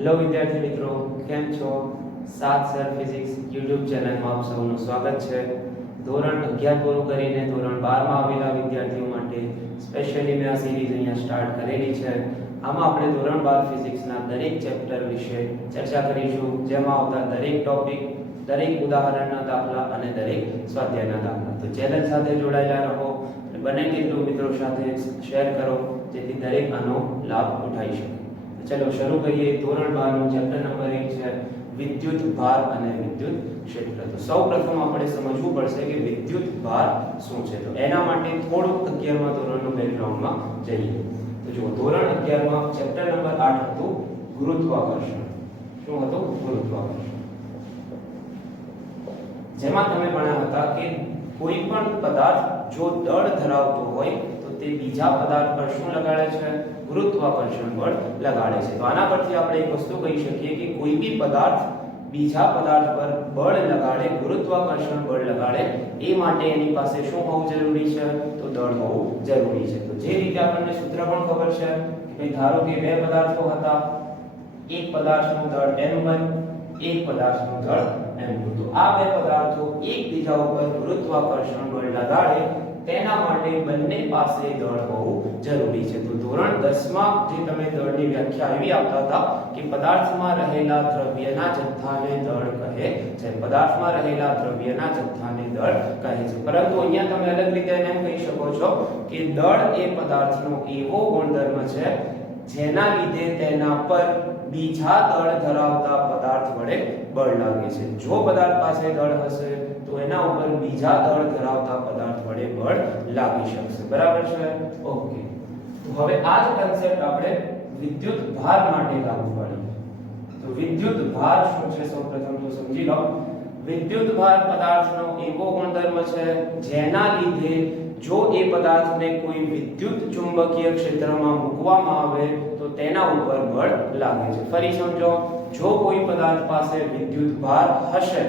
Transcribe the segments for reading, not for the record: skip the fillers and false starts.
Hello વિદ્યાર્થી મિત્રો, કેમ છો? સાત સર ફિઝિક્સ યુટ્યુબ ચેનલમાં આપ સૌનું સ્વાગત છે. ધોરણ 11 પૂરું કરીને ધોરણ 12 માં આવેલા વિદ્યાર્થીઓ માટે સ્પેશિયલી મેં આ સિરીઝ અહીંયા સ્ટાર્ટ કરેલી છે. આમાં આપણે ધોરણ 12 ફિઝિક્સના દરેક ચેપ્ટર વિશે ચર્ચા કરીશું, જેમાં આવતા દરેક ટોપિક, દરેક ઉદાહરણના દાખલા અને દરેક સ્વાધ્યાયના દાખલા. તો ચેનલ સાથે જોડાયેલા રહો, બને તેટલું મિત્રો સાથે શેર કરો જેથી દરેક આનો લાભ ઉઠાવી શકે. ચલો શરૂ કરીએ. ધોરણ 12 નું ચેપ્ટર નંબર 1 છે વિદ્યુત ભાર અને વિદ્યુત ક્ષેત્ર. તો સૌપ્રથમ આપણે સમજવું પડશે કે વિદ્યુત ભાર શું છે. તો એના માટે થોડુંક 11મા ધોરણનું બેકગ્રાઉન્ડમાં જઈએ. તો જો ધોરણ 11 માં ચેપ્ટર નંબર 8 હતું ગુરુત્વાકર્ષણ. શું હતું? ગુરુત્વાકર્ષણ. જેમાં તમે ભણ્યા હતા કે કોઈ પણ પદાર્થ જો દળ ધરાવતો હોય તો તે બીજા પદાર્થ પર શું લગાડે છે? ગુરુત્વાકર્ષણ બળ લગાડે છે. તો આના પરથી આપણે એક વસ્તુ કહી શકીએ કે કોઈ બી પદાર્થ બીજા પદાર્થ પર બળ લગાડે, ગુરુત્વાકર્ષણ બળ લગાડે, એ માટે એની પાસે શું હોવું જરૂરી છે? તો દળ હોવું જરૂરી છે. તો જે રીતે આપણને સૂત્ર પણ ખબર છે કે ધારો કે બે પદાર્થો હતા, એક પદાર્થનું દળ m1, એક પદાર્થનું દળ m2. તો આ બે પદાર્થો એકબીજા ઉપર ગુરુત્વાકર્ષણ બળ લગાડે તેના માટે બંને પાસે દળ હોવું જરૂરી છે. તો ધોરણ 10 માં જે તમે દળની વ્યાખ્યા એવી આપતા હતા કે પદાર્થમાં રહેલા દ્રવ્યના જથ્થાને દળ કહે છે. પદાર્થમાં રહેલા દ્રવ્યના જથ્થાને દળ કહે છે. પરંતુ અહીંયા તમે અલગ રીતે એમ કહી શકો છો કે દળ એ પદાર્થનો એવો ગુણધર્મ છે જેના લીધે તેના પર બીજા દળ ધરાવતા પદાર્થ વડે બળ લાગે છે. જો પદાર્થ પાસે દળ હશે તો એના ઉપર બીજા દળ ધરાવતા પદાર્થ વડે બળ લાગી શકશે. બરાબર છે? ઓકે. તો હવે આ જ કન્સેપ્ટ આપણે વિદ્યુત ભાર માટે લાગુ પાડીએ. તો વિદ્યુત ભાર શું છે સૌપ્રથમ તો સમજી લો. વિદ્યુત ભાર પદાર્થનો એવો ગુણધર્મ છે જેના લીધે જો એ પદાર્થને કોઈ વિદ્યુત ચુંબકીય ક્ષેત્રમાં મૂકવામાં આવે તો તેના ઉપર બળ લાગે છે. ફરી સમજો, જો કોઈ પદાર્થ પાસે વિદ્યુત ભાર હશે,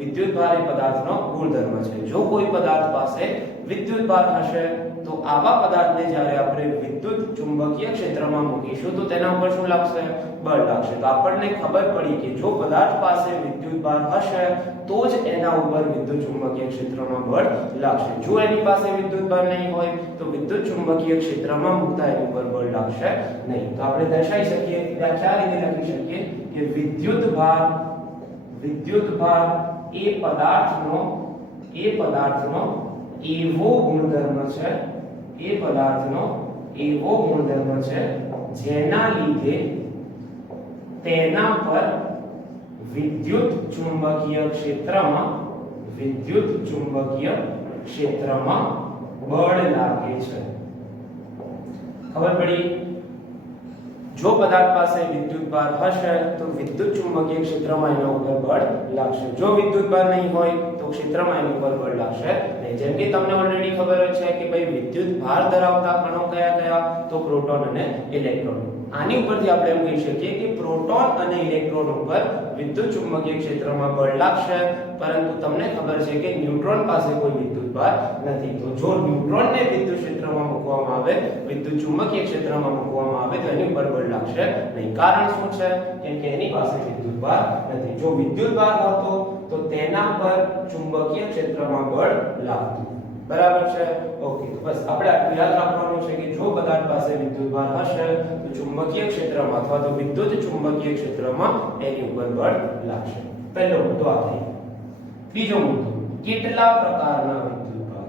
વિદ્યુત ભાર એ પદાર્થનો ગુણધર્મ છે. જો કોઈ પદાર્થ પાસે વિદ્યુત ભાર હશે તો આવા પદાર્થને જ્યારે આપણે વિદ્યુત ચુંબકીય ક્ષેત્રમાં મૂકીશું તો તેના ઉપર શું લાગશે? બળ લાગશે. તો આપણને ખબર પડી કે જો પદાર્થ પાસે વિદ્યુત ભાર હશે તો જ એના ઉપર વિદ્યુત ચુંબકીય ક્ષેત્રમાં બળ લાગશે. જો એની પાસે વિદ્યુત ભાર નહીં હોય તો વિદ્યુત ચુંબકીય ક્ષેત્રમાં મૂકતા એની ઉપર બળ લાગશે નહીં. તો આપણે દર્શાવી શકીએ, વ્યાખ્યા રીતે લખી શકીએ કે વિદ્યુત ભાર એ પદાર્થનો એવો ગુણધર્મ છે જેના લીધે તેના પર વિદ્યુત ચુંબકીય ક્ષેત્રમાં બળ લાગે છે. ખબર પડી? જો પદાર્થ પાસે વિદ્યુત ભાર હશે તો વિદ્યુત ચુંબકીય ક્ષેત્રમાં એના ઉપર બળ લાગશે. જો વિદ્યુત ભાર નહીં હોય તો ક્ષેત્રમાં એના ઉપર બળ લાગશે નહીં. જેમ કે તમને ઓલરેડી ખબર જ છે કે ભાઈ વિદ્યુત ભાર ધરાવતા કણો કયા? તો પ્રોટોન અને ઇલેક્ટ્રોન. આની ઉપરથી આપણે એમ કહી શકીએ કે પ્રોટોન અને ઇલેક્ટ્રોન ઉપર વિદ્યુત ચુંબકીય ક્ષેત્રમાં બળ લાગશે, પરંતુ તમને ખબર છે કે ન્યુટ્રોન પાસે કોઈ વિદ્યુત ભાર નથી. તો જો ન્યુટ્રોનને વિદ્યુત ક્ષેત્રમાં મૂકવામાં આવે, વિદ્યુત ચુંબકીય ક્ષેત્રમાં મૂકવામાં આવે તો એની ઉપર બળ લાગશે નહીં. કારણ શું છે? કેમ કે એની પાસે વિદ્યુત ભાર નથી. જો વિદ્યુત ભાર હોતો તો તેના પર ચુંબકીય ક્ષેત્રમાં બળ લાગતું. બરાબર છે? ઓકે. તો બસ આપણે આટલું યાદ રાખવાનું છે કે જો પદાર્થ પાસે વિદ્યુત ભાર હશે તો ચુંબકીય ક્ષેત્રમાં અથવા તો વિદ્યુત ચુંબકીય ક્ષેત્રમાં એની ઉપર બળ લાગશે. પહેલો મુદ્દો આ થઈ. બીજો મુદ્દો, કેટલા પ્રકારના વિદ્યુત ભાર?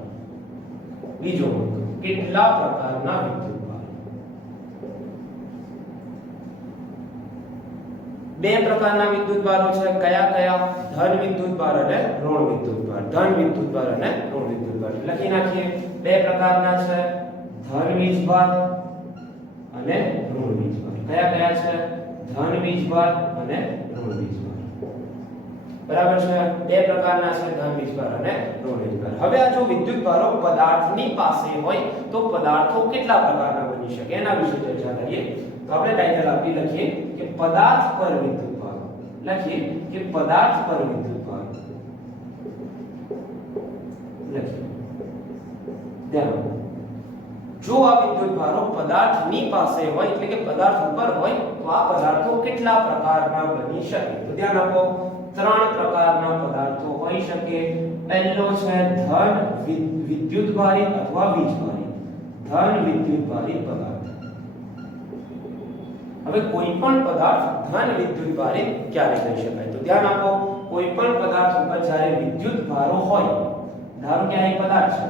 બીજો મુદ્દો, કેટલા પ્રકારના વિદ્યુત ભાર? બે પ્રકારના વિદ્યુત ભારો છે. કયા? ધન વિદ્યુત ભાર અને ઋણ વિદ્યુત ભાર. ધન વિદ્યુત ભાર અને ઋણ વિદ્યુત ભાર લખી નાખીએ. બે પ્રકારના છે, ધન વીજભાર અને ઋણ વીજભાર. કયા છે? ધન વીજભાર અને ઋણ વીજભાર. બરાબર છે? બે પ્રકારના છે, ધન વીજભાર અને ઋણ વીજભાર. હવે આ જો વિદ્યુત ભારો પદાર્થની પાસે હોય તો પદાર્થો કેટલા પ્રકારના બની શકે એના વિશે ચર્ચા કરીએ. તો આપણે ટાઇટલ આપી લખીએ કે પદાર્થ પર વિદ્યુત ભાર. લખીએ કે પદાર્થ પર વિદ્યુત ભાર. લખીએ. ધ્યાન જો આ વિદ્યુત ભારો પદાર્થની પાસે હોય એટલે કે પદાર્થ ઉપર હોય તો આ પદાર્થો કેટલા પ્રકારના બની શકે? તો ધ્યાન આપો, 3 પ્રકારના પદાર્થો હોઈ શકે. પહેલો છે ધન વિદ્યુતભારિત અથવા વીજભારિત. ધન વિદ્યુતભારિત પદાર્થ. હવે કોઈ પણ પદાર્થ ધન વિદ્યુતભારિત ક્યારે કહી શકાય? તો ધ્યાન આપો, કોઈ પણ પદાર્થ ઉપર જ્યારે વિદ્યુત ભારો હોય, ધારો કે આ એક પદાર્થ છે,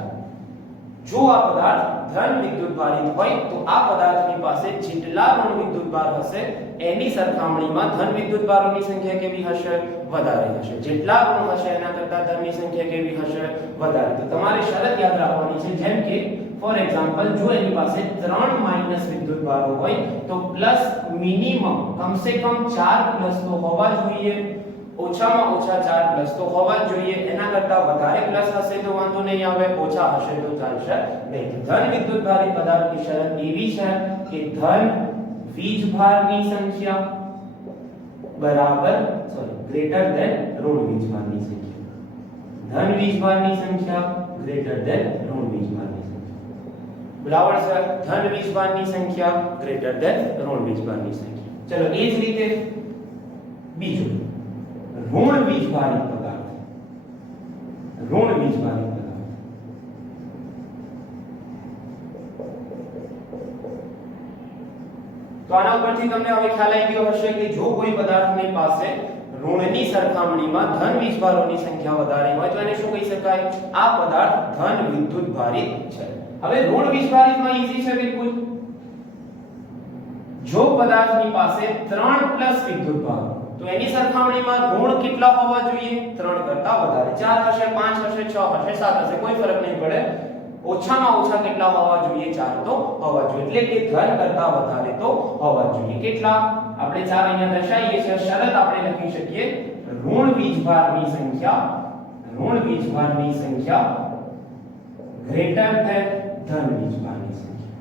જો આ પદાર્થ ધન વિદ્યુતભારિત હોય તો આ પદાર્થની પાસે જેટલા ઋણ વિદ્યુતભાર હશે એની સરખામણીમાં ધન વિદ્યુતભારોની સંખ્યા કેવી હશે? વધારે હશે. જેટલા ઋણ હશે એના કરતા ધનની સંખ્યા કેવી હશે? વધારે. તો તમારે શરત યાદ રાખવાની છે, જેમ કે ફોર એક્ઝામ્પલ જો એની પાસે 3 માઈનસ વિદ્યુતભારો હોય તો પ્લસ મિનિમમ કમસે કમ 4 પ્લસ તો હોવા જોઈએ, ઓછામાં ઓછા 4 પ્લસ તો હોવા જ જોઈએ. એના કરતા વધારે પ્લસ હશે તો વાંધો નહીં આવે, ઓછા હશે તો ચાલશે નહીં. ધન વિદ્યુતભારિત પદાર્થની શરત એવી છે કે ધન વીજભારની સંખ્યા બરાબર ગ્રેટર ધેન ઋણ વીજભારની સંખ્યા. ધન વીજભારની સંખ્યા ગ્રેટર ધેન ઋણ વીજભારની સંખ્યા. બરાબર સર? ધન વીજભારની સંખ્યા ગ્રેટર ધેન ઋણ વીજભારની સંખ્યા. ચલો એ જ રીતે બીજું ઋણ વીજભારિત પદાર્થ. ઋણ વીજભારિત પદાર્થ. તો આના ઉપરથી તમને હવે ખ્યાલ આવી ગયો હશે કે જો કોઈ પદાર્થની પાસે ઋણની સરખામણીમાં ધન વીજભારોની સંખ્યા વધારે હોય તો એને શું કહી શકાય? આ પદાર્થ ધન વિદ્યુતભારિત છે. હવે ઋણ વીજભારિતમાં ઈઝી છે બિલકુલ. જો પદાર્થની પાસે 3 પ્લસ વિદ્યુતભાર તો એની સરખામણીમાં ઋણ કેટલા હોવા જોઈએ? 3 કરતા વધારે. 4 હશે, 5 હશે, 6 હશે, 7 હશે, કોઈ ફરક નહીં પડે. ઓછામાં ઓછા કેટલા હોવા જોઈએ? 4 તો હોવા જોઈએ. એટલે કે ધન કરતા વધારે તો હોવા જોઈએ. કેટલા? આપણે 4 અહીંયા દર્શાવીએ છીએ. શરત આપણે લખી શકીએ ઋણ વીજભારની સંખ્યા ગ્રેટર ધેન ધન વીજભારની સંખ્યા.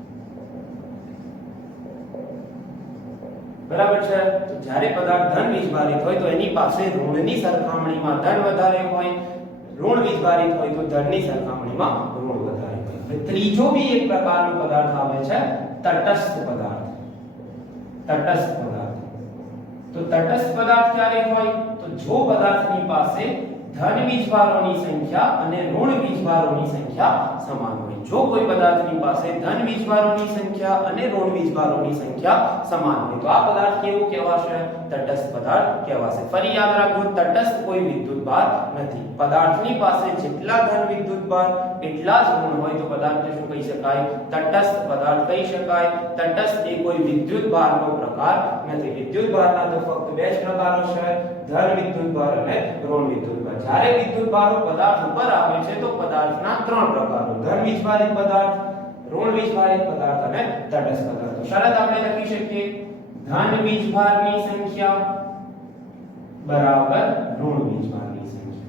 બરાબર છે? તો જ્યારે પદાર્થ ધન વીજભારિત હોય તો એની પાસે ઋણની સરખામણીમાં ધન વધારે હોય, ઋણ વીજભારિત હોય તો ધનની સરખામણીમાં ઋણ વધારે હોય. હવે ત્રીજો બી એક પ્રકારનો પદાર્થ આવે છે તટસ્થ પદાર્થ. તટસ્થ પદાર્થ. તો તટસ્થ પદાર્થ ક્યારે હોય? તો જો પદાર્થની પાસે ધન વીજભારોની સંખ્યા અને ઋણ વીજભારોની સંખ્યા સમાન હોય. જો કોઈ પદાર્થની પાસે ધન વીજભારોની સંખ્યા અને ઋણ વીજભારોની સંખ્યા સમાન હોય તો આ પદાર્થ કેવું કહેવાશે? તટસ્થ પદાર્થ કહેવાશે. ફરી યાદ રાખજો, તટસ્થ કોઈ વિદ્યુતભાર નથી. પદાર્થની પાસે જેટલા ધન વિદ્યુતભાર એટલા જ ઋણ હોય તો પદાર્થને શું કહી શકાય? તટસ્થ પદાર્થ કહી શકાય. તટસ્થ એ કોઈ વિદ્યુતભારનો પ્રકાર નથી. વિદ્યુતભારના તો ફક્ત બે જ પ્રકારો છે, ધન વિદ્યુતભાર અને ઋણ વિદ્યુતભાર. જ્યારે વિદ્યુતભારો પદાર્થ ઉપર આવે છે તો પદાર્થના 3 પ્રકારો: ધન વીજભારિત પદાર્થ, ઋણ વીજભારિત પદાર્થ અને તટસ્થ પદાર્થ. તો શરત આપણે લખી શકીએ ધન વીજભારની સંખ્યા બરાબર ઋણ વીજભારની સંખ્યા.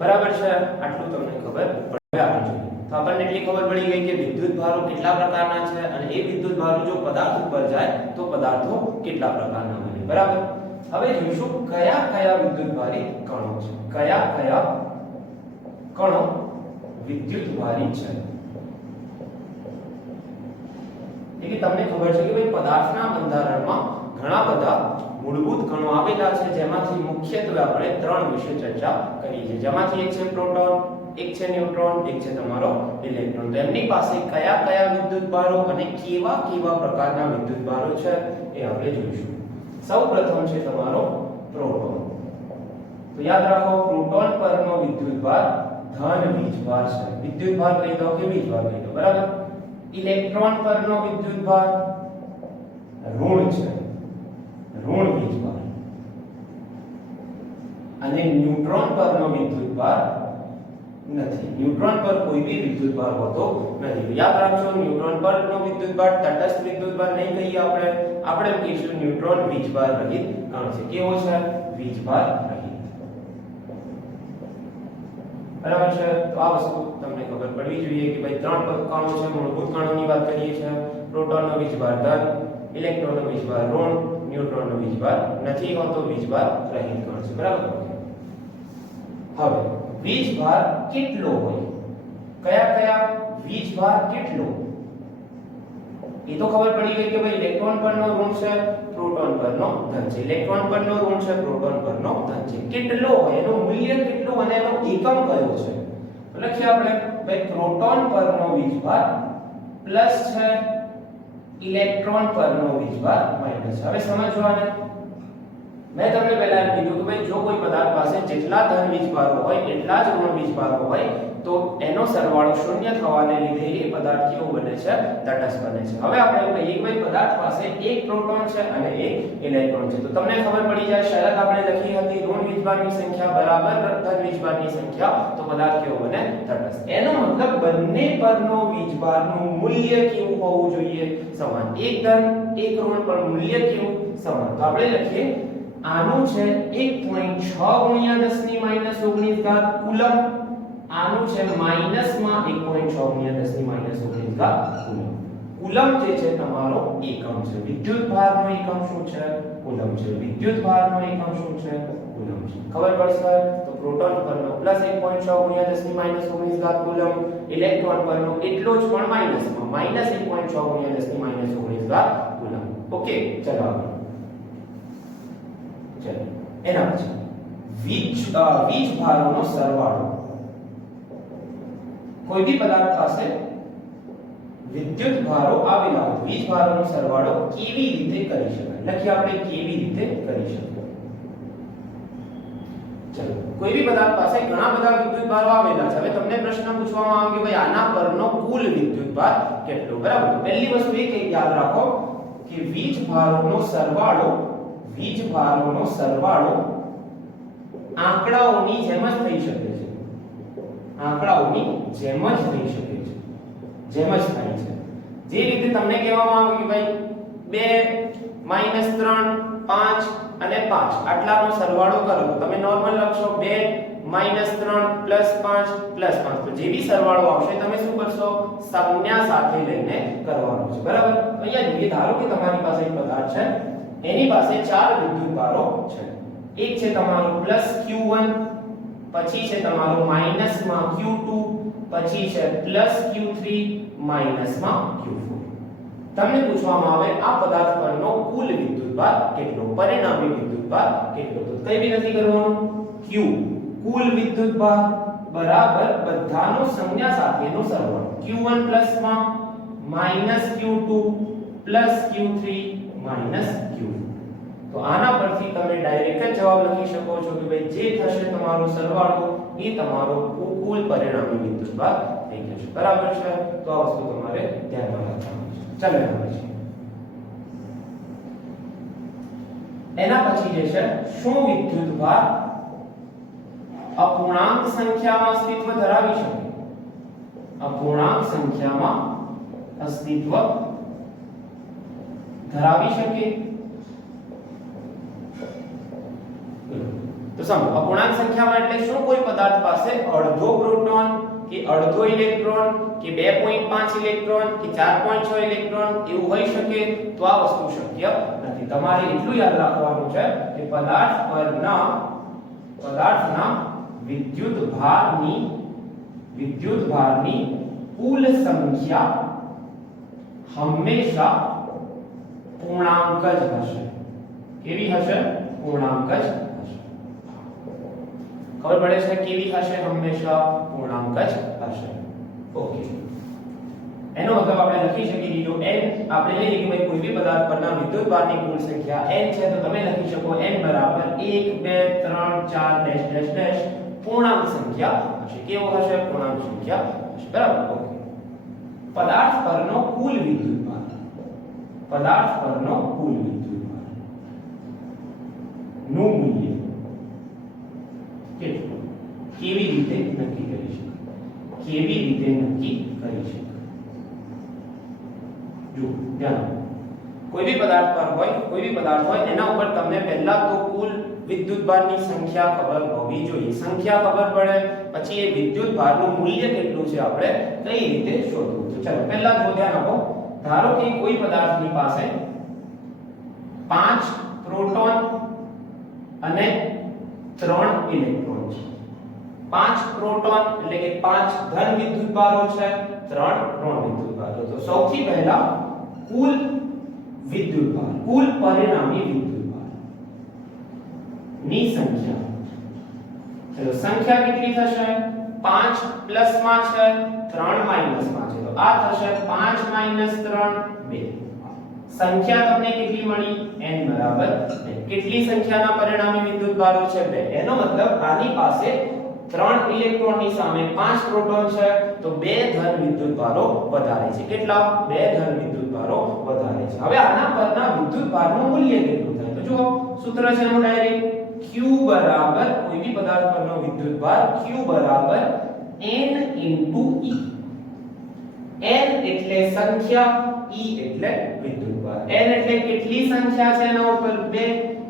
બરાબર છે? આટલું તમને ખબર પડે. આગળ જોઈએ તો આપણને એટલી ખબર પડી ગઈ કે વિદ્યુતભારો કેટલા પ્રકારના છે અને એ વિદ્યુતભારો જો પદાર્થ ઉપર જાય તો પદાર્થો કેટલા પ્રકારના બને. બરાબર? હવે જોઈશું કયા કયા વિદ્યુતભારી કણો છે. કયા કયા કણો વિદ્યુતભારી છે. એટલે તમને ખબર છે કે ભાઈ પદાર્થના બંધારણમાં ઘણા બધા મૂળભૂત કણો આવેલા છે, જેમાંથી મુખ્યત્વે આપણે 3 વિશે ચર્ચા કરી છે. જેમાંથી એક છે પ્રોટોન, એક છે ન્યુટ્રોન, એક છે તમારો ઇલેક્ટ્રોન. તો એમની પાસે કયા કયા વિદ્યુતભારો અને કેવા કેવા પ્રકારના વિદ્યુતભારો છે એ આપણે જોઈશું. સૌપ્રથમ છે તમારો પ્રોટોન. તો યાદ રાખો, પ્રોટોન પરનો વિદ્યુતભાર ધન વીજભાર છે. વિદ્યુતભાર કહી દો કે વીજભાર કહી દો. બરાબર? ઇલેક્ટ્રોન પરનો વિદ્યુતભાર ઋણ છે, ઋણ વીજભાર. અને ન્યુટ્રોન પરનો વિદ્યુતભાર નથી. ન્યુટ્રોન પર કોઈ બી વિદ્યુતભાર હોતો નથી. યાદ રાખજો, ન્યુટ્રોન પરનો વિદ્યુતભાર તટસ્થ વિદ્યુતભાર નહીં કહીએ આપણે કહીશું ન્યુટ્રોન વીજભાર રહિત કણ છે. કેવો છે? વીજભાર રહિત. બરાબર છે? તો આ વસ્તુ તમને ખબર પડવી જોઈએ કે ભાઈ 3 કણો છે, મૂળભૂત કણોની વાત કરીએ છીએ. પ્રોટોનનો વીજભાર ધન, ઇલેક્ટ્રોનનો વીજભાર ઋણ, ન્યુટ્રોનનો વીજભાર નથી હોતો, વીજભાર રહિત કણ છે. બરાબર? હવે વીજભાર કેટલો હોય? કયા કયા વીજભાર કેટલો? એ તો ખબર પડી ગઈ કે ભાઈ ઇલેક્ટ્રોન પરનો ઋણ છે, પ્રોટોન પરનો ધન છે. ઇલેક્ટ્રોન પરનો ઋણ છે, પ્રોટોન પરનો ધન છે. કેટલો હોય, એનું મૂલ્ય કેટલું અને એનો એકમ કયો છે? તો લખીએ આપણે ભાઈ પ્રોટોન પરનો વીજભાર પ્લસ છે ઇલેક્ટ્રોન પરનો વીજભાર માઈનસ. હવે સમજો આને. મેં તમને પહેલા એમ કીધું કે ભાઈ જો કોઈ પદાર્થ પાસે જેટલા ધન વીજભારો હોય એટલા જ ઋણ વીજભારો હોય તો એનો સરવાળો શૂન્ય થવાને લીધે એ પદાર્થ કેવો બને છે? તટસ્થ બને છે. હવે આપણે એવું કહીએ કે ભાઈ પદાર્થ પાસે એક પ્રોટોન છે અને એક ઇલેક્ટ્રોન છે. તો તમને ખબર પડી જાય શરત આપણે લખી હતી ઋણ વીજભારની સંખ્યા બરાબર ધન વીજભારની સંખ્યા, તો પદાર્થ કેવો બને? તટસ્થ. એનો મતલબ બંને પરનો વીજભારનું મૂલ્ય કેવું હોવું જોઈએ? સમાન. એક ધન એક ઋણ પર મૂલ્ય કેવું? સમાન. તો આપણે લખીએ આનું છે 1.6 ગુણ્યા 10 ની માઈનસ 19 ઘાત કુલમ. આનું છે માઈનસમાં 1.6 ગુણ્યા 10 ની માઈનસ 19 ઘાત કુલમ. કુલમ જે છે તમારો એકમ છે. વિદ્યુત ભારનો એકમ શું છે? કુલમ છે. વિદ્યુત ભારનો એકમ શું છે? કુલમ છે. ખબર પડશે? તો પ્રોટોન પરનો પ્લસ 1.6 ગુણ્યા 10 ની માઈનસ 19 ઘાત કુલમ, ઇલેક્ટ્રોન પરનો એટલો જ પણ માઈનસમાં માઈનસ 1.6 ગુણ્યા 10 ની માઈનસ 19 ઘાત કુલમ. ઓકે, ચલો આગળ. ચલો એના પછી વીજભારોનો સરવાળો. કોઈ બી પદાર્થ પાસે વિદ્યુત ભારો આવેલા હોય, વીજભારોનો સરવાળો કેવી રીતે કરી શકાય? લખીએ આપણે કેવી રીતે કરી શકાય. ચલો કોઈ બી પદાર્થ પાસે ઘણા બધા વિદ્યુત ભારો આવેલા છે. હવે તમને પ્રશ્ન પૂછવામાં આવે કે ભાઈ આના પરનો કુલ વિદ્યુત ભાર કેટલો? બરાબર. તો પહેલી વસ્તુ એ કે યાદ રાખો કે વીજભારોનો સરવાળો આંકડાઓની જેમ જ થઈ શકે છે. આંકડાઓની જેમ જ થઈ શકે છે. જેમ જ થાય છે. જે રીતે તમને કહેવામાં આવે કે ભાઈ 2 -3 5 અને 5 આટલાનો સરવાળો કરો તો તમે નોર્મલ લખશો 2 -3 +5 +5. તો જે બી સરવાળો આવશે તમે શું કરશો? સંજ્ઞા સાથે લઈને કરવાનો છે. બરાબર. તો અહીંયા જોઈએ ધારો કે તમારી પાસે એક પદાર્થ છે, એની પાસે 4 વિદ્યુત ભારો છે. એક છે તમારો +q1, પછી છે તમારો માઈનસમાં q2, પછી છે +q3 માઈનસમાં q4. તમને પૂછવામાં આવે આ પદાર્થ પરનો કુલ વિદ્યુતભાર કેટલો? પરિણામી વિદ્યુતભાર કેટલો? તો કંઈ બી નથી કરવાનું. q કુલ વિદ્યુતભાર બરાબર બધાનો સંજ્ઞા સાથેનો સરવાળો. q1 પ્લસમાં -q2 +q3 -q4. તો આના પરથી તમે ડાયરેક્ટ જ જવાબ લખી શકો છો કે ભાઈ જે થશે તમારો સરવાળો એ તમારો કુલ પરિણામી વિદ્યુતભાર થઈ જશે. બરાબર છે? તો આ વસ્તુ તમારે ધ્યાનમાં રાખવાની છે. ચાલો એના પછી જે છે શું વિદ્યુતભાર અપૂર્ણાંક સંખ્યામાં અસ્તિત્વ ધરાવી શકે? અપૂર્ણાંક સંખ્યામાં અસ્તિત્વ ધરાવી શકે? તો સમજો અપૂર્ણાંક સંખ્યામાં એટલે શું? કોઈ પદાર્થ પાસે અડધો પ્રોટોન કે અડધો ઇલેક્ટ્રોન કે 2.5 ઇલેક્ટ્રોન કે 4.6 ઇલેક્ટ્રોન એવું હોઈ શકે? તો આ વસ્તુ શક્ય નથી. તમારે એટલું યાદ રાખવાનું છે કે પદાર્થના વિદ્યુતભારની કુલ સંખ્યા હંમેશા પૂર્ણાંક જ હશે. કેવી હશે? પૂર્ણાંક જ હશે. ખબર પડે છે? કેવી હશે? હંમેશા પૂર્ણાંક જ હશે. ઓકે. એનો મતલબ આપણે લખી શકીએ કે જો n આપણે લઈએ કે ભાઈ કોઈ બી પદાર્થ પરના વિદ્યુતભારની કુલ સંખ્યા n છે તો તમે લખી શકો n બરાબર 1 2 3 4 પૂર્ણાંક સંખ્યા હશે. કેવો હશે? પૂર્ણાંક સંખ્યા હશે. બરાબર. ઓકે. પદાર્થ પરનો કુલ વિદ્યુતભાર નું મૂલ્ય કેટલું? કેવી રીતે નક્કી કરી શકાય? જો ધ્યાન કોઈ બી પદાર્થ હોય એના ઉપર તમને પહેલા તો કુલ વિદ્યુતભારની સંખ્યા ખબર હોવી જોઈએ. સંખ્યા ખબર પડે પછી એ વિદ્યુતભારનું મૂલ્ય કેટલું છે આપણે કઈ રીતે શોધવું? તો ચાલો પહેલા જો ધ્યાન આપો. ધારો કે કોઈ પદાર્થની પાસે 5 પ્રોટોન અને 3 ઇલેક્ટ્રોન છે. 5 પ્રોટોન એટલે કે 5 ધન વિદ્યુતભારો છે, 3 ઋણ વિદ્યુતભારો. તો સૌથી પહેલા કુલ વિદ્યુતભાર, કુલ પરિણામી વિદ્યુતભાર ની સંખ્યા. ચલો સંખ્યા કેટલી થશે? 5 પ્લસ માં છે, 3 માઈનસ માં છે, તો આ થશે 5 માઈનસ 3 2. સંખ્યા તમને કેટલી મળી? n બરાબર 2. કેટલી સંખ્યાના પરિણામી વિદ્યુતભારો છે? 2. એનો મતલબ આની પાસે 3 ઇલેક્ટ્રોનની સામે 5 પ્રોટોન છે, તો 2 ધન વિદ્યુતભારો વધારે છે. કેટલા? 2 ધન વિદ્યુતભારો વધારે છે. હવે આના પરના વિદ્યુતભારનું મૂલ્ય કેટલું થાય? તો જુઓ સૂત્ર છે એનું ડાયરેક્ટ q બરાબર કોઈ બી પદાર્થ પરનો વિદ્યુતભાર q બરાબર n into e. n એટલે સંખ્યા, e એટલે વિદ્યુતભાર. n એટલે કેટલી સંખ્યા છે એના ઉપર 2,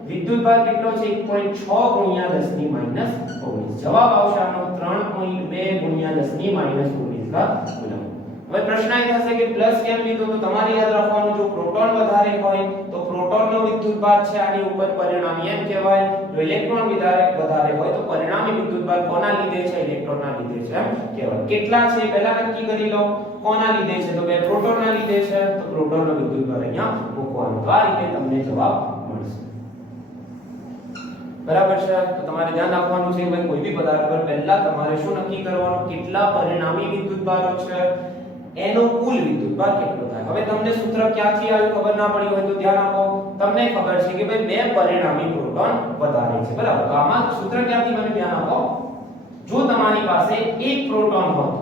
વિદ્યુતભાર કેટલો છે? 1.6 ગુણ્યા 10 ની માઈનસ 19. જવાબ આવશે આનો 3.2 ગુણ્યા 10 ની માઈનસ 19 કા કુલમ. હવે પ્રશ્ન એ થશે કે પ્લસ કેમ લીધું? તો તમારે યાદ રાખવાનું, જો પ્રોટોન વધારે હોય તો પ્રોટોનનો વિદ્યુતભાર છે આની ઉપર પરિણામી એમ કહેવાય. જો ઇલેક્ટ્રોન વધારે હોય તો પરિણામી વિદ્યુતભાર કોના લીધે છે? ઇલેક્ટ્રોનના લીધે છે એમ કહેવાય. કેટલા છે પહેલા નક્કી કરી લો. કોના લીધે છે? તો બે પ્રોટોનના લીધે છે, તો પ્રોટોનનો વિદ્યુતભાર અહીંયા મૂકવાનો. તો આ રીતે તમને જવાબ મળશે. બરાબર છે? તો તમારે ધ્યાન રાખવાનું છે કે કોઈ બી પદાર્થ પર પહેલા તમારે શું નક્કી કરવાનું? કેટલા પરિણામી વિદ્યુતભારો છે, એનો કુલ વિદ્યુતભાર કેટલો થાય. હવે તમને સૂત્ર ક્યાંથી આવ્યું ખબર ના પડી હોય તો ધ્યાન આપો. તમને ખબર છે કે ભાઈ બે પરિણામી પ્રોટોન વધારે છે, બરાબર? તો આમાં સૂત્ર ક્યાંથી બને ધ્યાન આપો. જો તમારી પાસે એક પ્રોટોન હોતો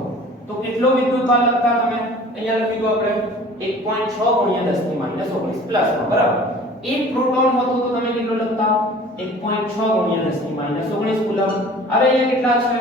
તો કેટલો વિદ્યુતભાર લખતા તમે? અહીંયા લખી દો આપણે 1.6 ગુણ્યા 10 ની માઈનસ 19 પ્લસ માં, બરાબર? એક પ્રોટોન હોતો તો તમે કેટલો લખતા? 1.6 ગુણ્યા 10 ની માઈનસ 19 કુલમ. હવે અહીંયા કેટલા છે?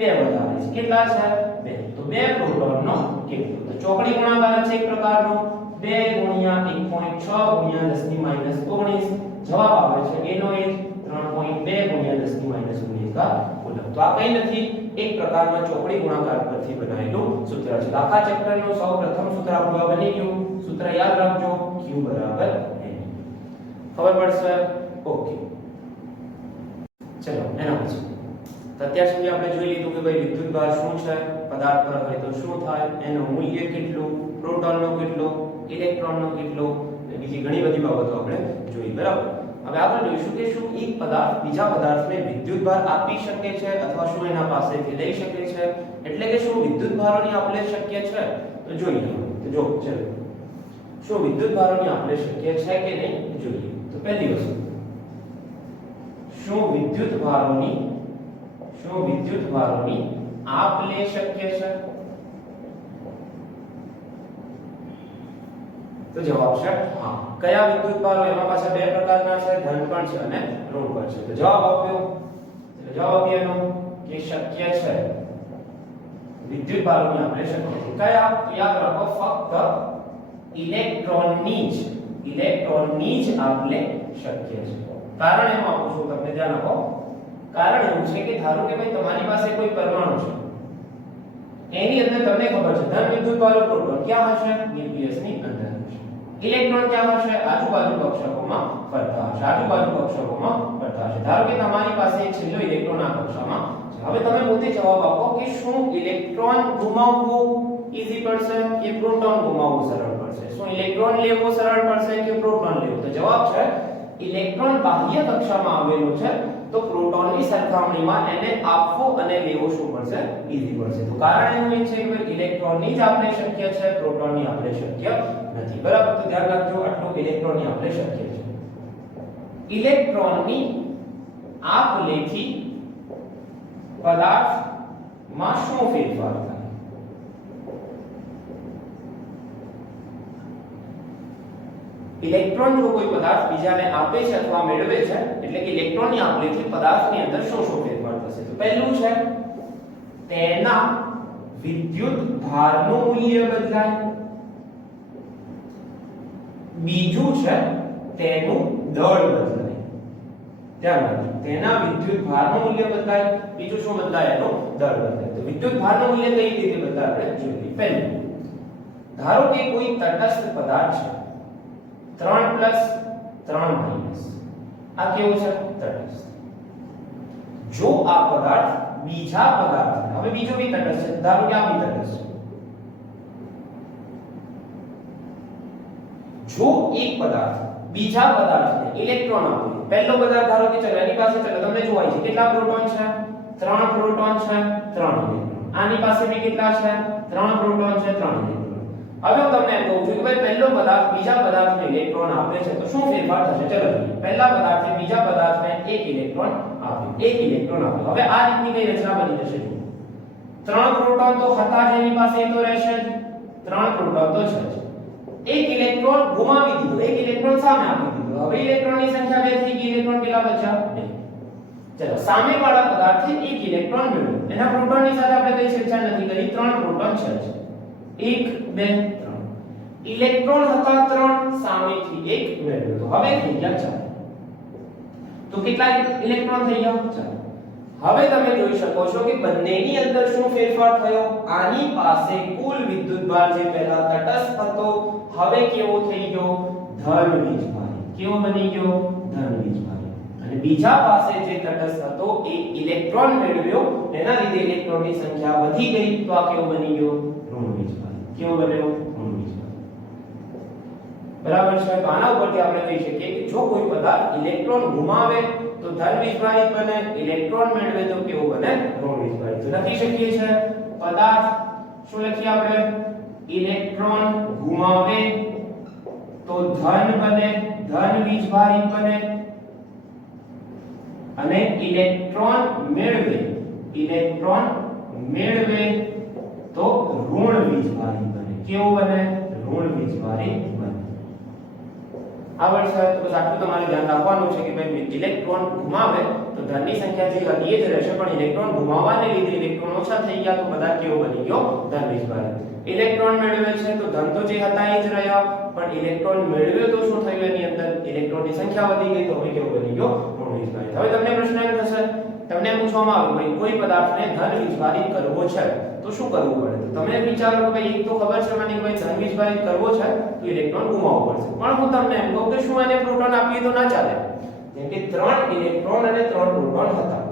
2 વધારે છે. કેટલા છે? 2. તો 2 પ્રોટોનનો કેટલો? તો ચોકડી ગુણાકાર છે એક પ્રકારનો. 2 ગુણ્યા 1.6 ગુણ્યા 10 ની માઈનસ 19. જવાબ આવે છે એનો એ 3.2 ગુણ્યા 10 ની માઈનસ 19 કા કુલમ. તો આ કઈ નથી, એક પ્રકારના ચોકડી ગુણાકાર પરથી બનાવેલું સૂત્ર છે. આખા ચેપ્ટરનું સૌપ્રથમ સૂત્ર આપણું આ બની ગયું. સૂત્ર યાદ રાખજો, q બરાબર n. ખબર પડશે? ઓકે, ચલો એના પછી અત્યાર સુધી આપણે જોઈ લીધું કે ભાઈ વિદ્યુતભાર શું છે, પદાર્થ પર હોય તો શું થાય, એનું મૂલ્ય કેટલું, પ્રોટોનનો કેટલો, ઇલેક્ટ્રોનનો કેટલો, બીજી ઘણી બધી બાબતો આપણે જોઈ, બરાબર? હવે આપણે જોઈશું કે શું એક પદાર્થ બીજા પદાર્થને વિદ્યુતભાર આપી શકે છે અથવા શું એના પાસેથી લઈ શકે છે, એટલે કે શું વિદ્યુતભારોની આપલે શક્ય છે? તો જોઈએ. તો જો ચલો શું વિદ્યુતભારોની આપલે શક્ય છે કે નહીં જોઈએ. તો પહેલી વસ્તુ, શું વિદ્યુતભારોની આપલે શક્ય છે? તો જવાબ છે હા. કયા વિદ્યુતભારો? એમાં પાછા બે પ્રકારના છે, ધન પણ છે અને ઋણ પણ છે. તો જવાબ આપ્યો, જવાબ આપ્યો કે શક્ય છે વિદ્યુતભારોની આપલે શક્ય છે. કયા? તો યાદ રાખો, ફક્ત ઇલેક્ટ્રોનની જ આપલે શક્ય છે. કારણ એમ આપું છું, તમને ધ્યાન આપો. કારણ એવું છે કે ધારો કે ભાઈ તમારી પાસે કોઈ પરમાણુ છે, એની અંદર તમને ખબર છે ધન વિદ્યુતભારો પ્રોટોન ક્યાં હશે? ન્યુક્લિયસ ની અંદર હશે. ઇલેક્ટ્રોન ક્યાં હશે? આજુબાજુ કક્ષકોમાં ફરતા હશે, ધારો કે તમારી પાસે એક છેલ્લો ઇલેક્ટ્રોન આ કક્ષામાં છે. હવે તમે પોતે જવાબ આપો કે શું ઇલેક્ટ્રોન ગુમાવવું ઈઝી પડશે કે પ્રોટોન ગુમાવવું સરળ પડશે? શું ઇલેક્ટ્રોન લેવું સરળ પડશે કે પ્રોટોન લેવું? તો જવાબ છે ઇલેક્ટ્રોન બાહ્ય કક્ષામાં આવેલું છે, તો પ્રોટોનની સરખામણીમાં એને આપવો અને લેવો શું પડશે? ઈઝી પડશે. તો કારણ એનું એ છે કે ઇલેક્ટ્રોનની જ આપણે શક્ય છે, પ્રોટોનની આપણે શક્ય નથી, બરાબર? તો ધ્યાન રાખજો, આટલું ઇલેક્ટ્રોનની આપણે શક્ય છે. ઇલેક્ટ્રોનની આપલેથી પદાર્થમાં શું ફેરફાર થાય? ઇલેક્ટ્રોન જો કોઈ પદાર્થ બીજાને આપે છે અથવા મેળવે છે, એટલે કે ઇલેક્ટ્રોનની આપલેથી પદાર્થની અંદર શું ફેરફાર થશે? તો પહેલું છે તેના વિદ્યુતભારનું મૂલ્ય બદલાય. બીજું છે તેનું દળ બદલાય. ધ્યાન રાખજો, તેના વિદ્યુતભારનું મૂલ્ય બદલાય, બીજું શું બદલાય? એનું દળ બદલાય. તો વિદ્યુતભારનું મૂલ્ય કઈ રીતે બદલાય આપણે જોઈએ. પહેલું, ધારો કે કોઈ તટસ્થ પદાર્થ છે, 3 પ્લસ 3 માઈનસ, આ કેવું છે? તટસ્થ. જો આ પદાર્થ બીજા પદાર્થ, હવે બીજો બી તટસ્થ છે, ધારો કે આ બી તટસ્થ છે. જો એક પદાર્થ બીજા પદાર્થને ઇલેક્ટ્રોન આપે, પહેલો પદાર્થ ધારો કે ચલો એની પાસે ચલો તમને જોવાય છે કેટલા પ્રોટોન છે, 3 પ્રોટોન છે, 3 ઇલેક્ટ્રોન. આની પાસે બી કેટલા છે, 3 પ્રોટોન છે, 3 ઇલેક્ટ્રોન. હવે હું તમને એમ કહું છું કે ભાઈ પહેલો પદાર્થ બીજા પદાર્થને ઇલેક્ટ્રોન આપે છે તો શું ફેરફાર થશે? ચલો જોઈએ. પહેલા પદાર્થે બીજા પદાર્થને એક ઇલેક્ટ્રોન આપ્યો, એક ઇલેક્ટ્રોન આપ્યો. હવે આ રીતની કઈ રચના બની જશે? જુઓ, 3 પ્રોટોન તો હતા જ એની પાસે, એ તો રહેશે જ, 3 પ્રોટોન તો છે જ. એક ઇલેક્ટ્રોન ગુમાવી દીધો, એક ઇલેક્ટ્રોન સામે આપી દીધો. હવે ઇલેક્ટ્રોનની સંખ્યા 2 થઈ ગઈ, ઇલેક્ટ્રોન કેટલા બચ્યા? 2. ચલો સામેવાળા પદાર્થે એક ઇલેક્ટ્રોન મેળવ્યો, એના પ્રોટોનની સાથે આપણે કઈ છેડછાડ નથી કરી, 3 પ્રોટોન છે જ. 1 2 3 ઇલેક્ટ્રોન હતા 3, સામેથી એક મેળવ્યો, તો હવે થઈ ગયા 4. તો કેટલા ઇલેક્ટ્રોન થઈ ગયા? 4. હવે તમે જોઈ શકો છો કે બંનેની અંદર શું ફેરફાર થયો? આની પાસે કુલ વિદ્યુતભાર જે પહેલા તટસ્થ હતો હવે કેવો થઈ ગયો? ધન વીજભારી. કેવો બની ગયો? ધન વીજભારી. અને બીજા પાસે જે તટસ્થ હતો એ ઇલેક્ટ્રોન મેળવ્યો, એના લીધે ઇલેક્ટ્રોનની સંખ્યા વધી ગઈ, તો આ કેવો બની ગયો? ઋણ વીજભારી. કેવો બન્યો? ઋણ વીજભારી. બરાબર છે. તો આના ઉપરથી આપણે કહી શકીએ કે જો કોઈ પદાર્થ ઇલેક્ટ્રોન ગુમાવે તો ધન વીજભારિત બને, ઇલેક્ટ્રોન મેળવે તો કેવો બને? ઋણ વીજભારિત. તો લખી શકીએ છે પદાર્થ શું લખીએ આપણે? ઇલેક્ટ્રોન ગુમાવે તો ધન બને, ધન વીજભારિત બને, અને ઇલેક્ટ્રોન મેળવે, ઇલેક્ટ્રોન મેળવે તો ઋણ વીજભારિત બને. કેવો બને? ઋણ વીજભારિત બને. આવડ છે તો બસ આટલું તમારે ધ્યાન રાખવાનું છે કે ભાઈ ઇલેક્ટ્રોન ગુમાવે તો ધનની સંખ્યા જે હતી એ જ રહેશે, પણ ઇલેક્ટ્રોન ગુમાવવાને લીધે ઇલેક્ટ્રોન ઓછા થઈ ગયા તો પદાર્થ કેવો બની ગયો? ધન વીજભારિત. ઇલેક્ટ્રોન મેળવે છે તો ધન તો જે હતા એ જ રહ્યા, પણ ઇલેક્ટ્રોન મેળવ્યો તો શું થયું? એની અંદર ઇલેક્ટ્રોનની સંખ્યા વધી ગઈ, તો હવે કેવો બની ગયો? ઋણ વીજભારિત. હવે તમને પ્રશ્ન એમ થશે, તમને પૂછવામાં આવ્યું ભાઈ કોઈ પદાર્થને ધન વીજભારિત કરવો છે તો શું કરવું પડે? તો તમે વિચારો કે ભાઈ એક તો ખબર છે મને કે ભાઈ ધન વીજભારિત કરવો છે તો ઇલેક્ટ્રોન ગુમાવવો પડશે, પણ હું તમને એમ કહું કે શું એને પ્રોટોન આપીએ તો ના ચાલે? જેમ કે 3 ઇલેક્ટ્રોન અને 3 પ્રોટોન હતા,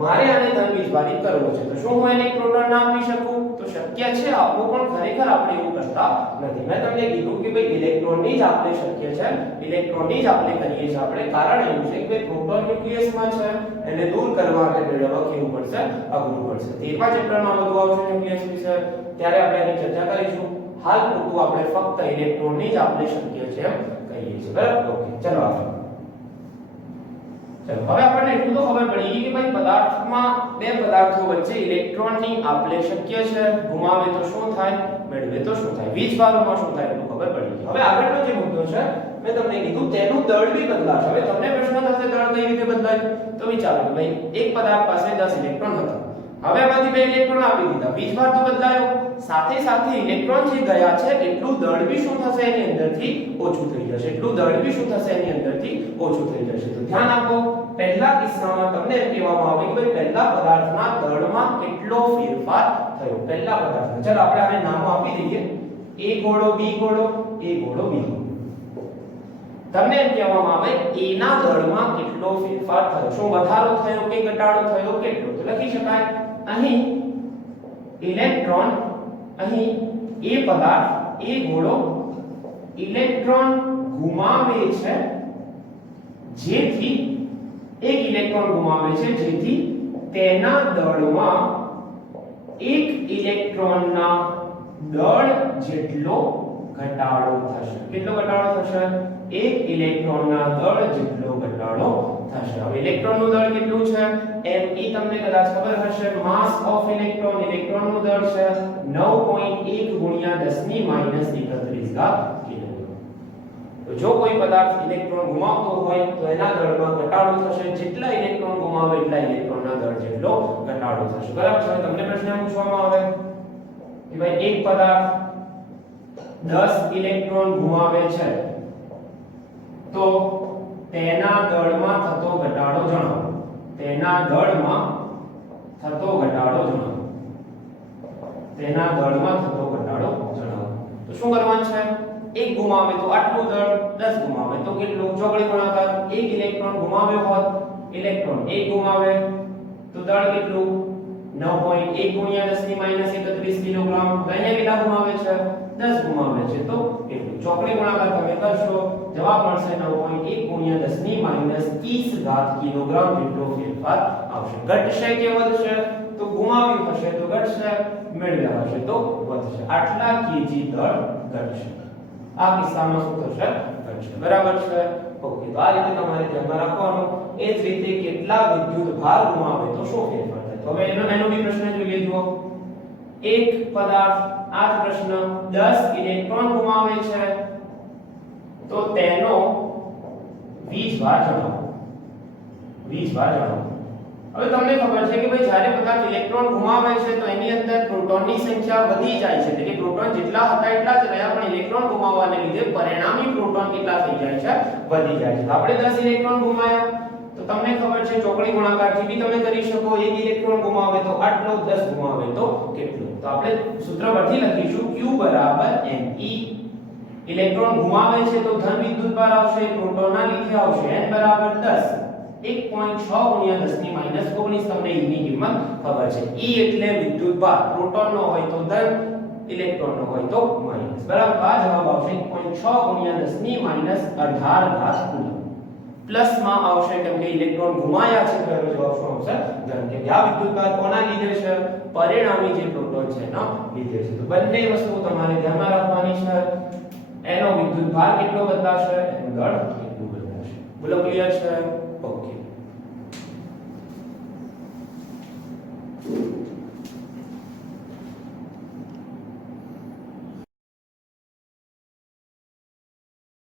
મારે આને ધન વીજભારિત કરવો છે તો શું હું એને એક પ્રોટોન ના આપી શકું? તો શક્ય છે આપવું, પણ ખરેખર આપણે એવું કરતા નથી. મેં તમને કીધું કે ભાઈ ઇલેક્ટ્રોનની જ આપણે શક્ય છે, ઇલેક્ટ્રોનની જ આપણે કરીએ છીએ આપણે, કારણ એવું છે કે ભાઈ પ્રોટોન ન્યુક્લિયસમાં છે, એને દૂર કરવા અને મેળવવા કેવું પડશે? અઘરું પડશે. 13મા ચેપ્ટરમાં બધું આવશે ન્યુક્લિયસ વિશે, ત્યારે આપણે એની ચર્ચા કરીશું. હાલ પૂરતું આપણે ફક્ત ઇલેક્ટ્રોનની જ આપણે શક્ય છે કહીએ છીએ. બરાબર? ઓકે, ચલો આગળ. ચલો હવે આપણને એટલું તો ખબર પડી ગઈ કે ભાઈ પદાર્થમાં બે પદાર્થો વચ્ચે ઇલેક્ટ્રોનની આપલે શક્ય છે, ગુમાવે તો શું થાય, મેળવે તો શું થાય, વીજભારોમાં શું થાય એટલું ખબર પડી ગઈ. હવે આગળનો જે મુદ્દો છે મેં તમને કીધું તેનું દળ બી બદલાશે. હવે તમને પ્રશ્ન થશે દળ કઈ રીતે બદલાય? તો વિચારો કે ભાઈ એક પદાર્થ પાસે 10 ઇલેક્ટ્રોન હતા, હવે આમાંથી 2 ઇલેક્ટ્રોન આપી દીધા, વીજભાર તો બદલાયો, સાથે સાથે ઇલેક્ટ્રોન જે ગયા છે એટલું દળ બી શું થશે? એની અંદરથી ઓછું થઈ જશે, એટલું દળ બી શું થશે? એની અંદરથી ઓછું થઈ જશે. તો ધ્યાન આપો, પહેલા કિસ્સામાં તમને એમ કહેવામાં આવે કે ભાઈ પહેલા પદાર્થના દળમાં કેટલો ફેરફાર થયો? પહેલા પદાર્થના, ચાલો આપણે આને નામો આપી દઈએ, A ગોળો, B ગોળો, A ગોળો, B ગોળો. તમને એમ કહેવામાં આવે A ના દળમાં કેટલો ફેરફાર થયો, શું વધારો થયો કે ઘટાડો થયો, કેટલો? તો લખી શકાય અહીં ઇલેક્ટ્રોન, અહીં A પદાર્થ, A ગોળો ઇલેક્ટ્રોન ગુમાવે છે, જેથી એક ઇલેક્ટ્રોન ગુમાવે છે, જેથી તેના દળમાં એક ઇલેક્ટ્રોનના દળ જેટલો ઘટાડો થશે. કેટલો ઘટાડો થશે? એક ઇલેક્ટ્રોનના દળ જેટલો ઘટાડો થશે. હવે ઇલેક્ટ્રોનનું દળ કેટલું છે? me તમને કદાચ ખબર હશે, માસ ઓફ ઇલેક્ટ્રોન, ઇલેક્ટ્રોનનું દળ છે 9.1 ગુણ્યા 10⁻31 ઘાત કિલોગ્રામ. તો જો કોઈ પદાર્થ ઇલેક્ટ્રોન ગુમાવતો હોય તો એના દળમાં ઘટાડો થશે, જેટલા ઇલેક્ટ્રોન ગુમાવે એટલા ઇલેક્ટ્રોનના દળ જેટલો ઘટાડો થશે. બરાબર છે? તમને પ્રશ્ન પૂછવામાં આવે કે ભાઈ એક પદાર્થ 10 ઇલેક્ટ્રોન ગુમાવે છે તો તેના દળમાં થતો ઘટાડો જણાવો. તેના દળમાં થતો ઘટાડો જણાવો. તેના દળમાં થતો ઘટાડો જણાવો. તો શું કરવાનું છે? એક ગુમાવે તો આટલું દળ, 10 ગુમાવે તો કેટલું? ચોકડી ગુણાકાર. એક ઇલેક્ટ્રોન ગુમાવ્યો હોત, ઇલેક્ટ્રોન એક ગુમાવે તો દળ કેટલું? 9.1 ગુણ્યા 10 ની માઈનસ 31 કિલોગ્રામ. તો અહીંયા કેટલા ગુમાવે છે? 10 ગુમાવે છે. તો કેટલું? ચોકડી ગુણાકાર તમે કરશો, જવાબ મળશે 9.1 ગુણ્યા 10 ની માઈનસ 30 ઘાત કિલોગ્રામ જેટલો ફેરફાર આવશે. ઘટશે કે વધશે? તો ગુમાવ્યું હશે તો ઘટશે, મેળવ્યા હશે તો વધશે. આટલા કેજી દળ ઘટશે. આ કિસ્સામાં શું થશે? ઘટશે. બરાબર છે? ઓકે. તો આ રીતે તમારે ધ્યાનમાં રાખવાનું. એ જ રીતે કેટલા વિદ્યુત ભાર ગુમાવે તો શું ફેરફાર થાય? તો હવે એનો બી પ્રશ્ન જોઈએ. જુઓ, એક પદાર્થ, આ જ પ્રશ્ન, 10 ઇલેક્ટ્રોન ગુમાવે છે તો તેનો વીજભાર જણાવો. વીજભાર જણાવો. હવે તમને ખબર છે કે ભાઈ જ્યારે પદાર્થ ઇલેક્ટ્રોન ગુમાવે છે તો એની અંદર પ્રોટોનની સંખ્યા વધી જાય છે, એટલે કે પ્રોટોન જેટલા હતા એટલા જ રહ્યા, પણ ઇલેક્ટ્રોન ગુમાવવાને લીધે પરિણામી પ્રોટોન કેટલા થઈ જાય છે? વધી જાય છે. તો આપણે 10 ઇલેક્ટ્રોન ગુમાવ્યા તો તમને ખબર છે ચોકડી ગુણાકારથી બી તમે કરી શકો. 1 ઇલેક્ટ્રોન ગુમાવે તો આટલો, 10 ગુમાવે તો કેટલો? તો આપણે સૂત્ર પરથી લખીશું Q = Ne. ઇલેક્ટ્રોન ગુમાવે છે તો ધન વિદ્યુતભાર આવશે, પ્રોટોનના લીધે આવશે n = 10. 1.6 ગુણ્યા 10 ની માઈનસ 19. તમને E ની કિંમત ખબર છે. E એટલે વિદ્યુતભાર, પ્રોટોનનો હોય તો ધન, ઇલેક્ટ્રોનનો હોય તો માઈનસ. બરાબર? આ જવાબ આવશે 1.6 ગુણ્યા 10 ની માઈનસ 18 ઘાત કુલમ. પ્લસ માં આવશે કેમ કે ઇલેક્ટ્રોન ગુમાયા છે, તો એનો જવાબ શું આવશે? ધન. કે આ વિદ્યુતભાર કોના લીધે છે? પરિણામી જે પ્રોટોન છે એનો લીધે છે. તો બંને વસ્તુઓ તમારે ધ્યાનમાં રાખવાની છે. એનો વિદ્યુતભાર કેટલો બદલાશે, એનું દળ કેટલું બદલાશે. બોલો, ક્લિયર છે? ઓકે.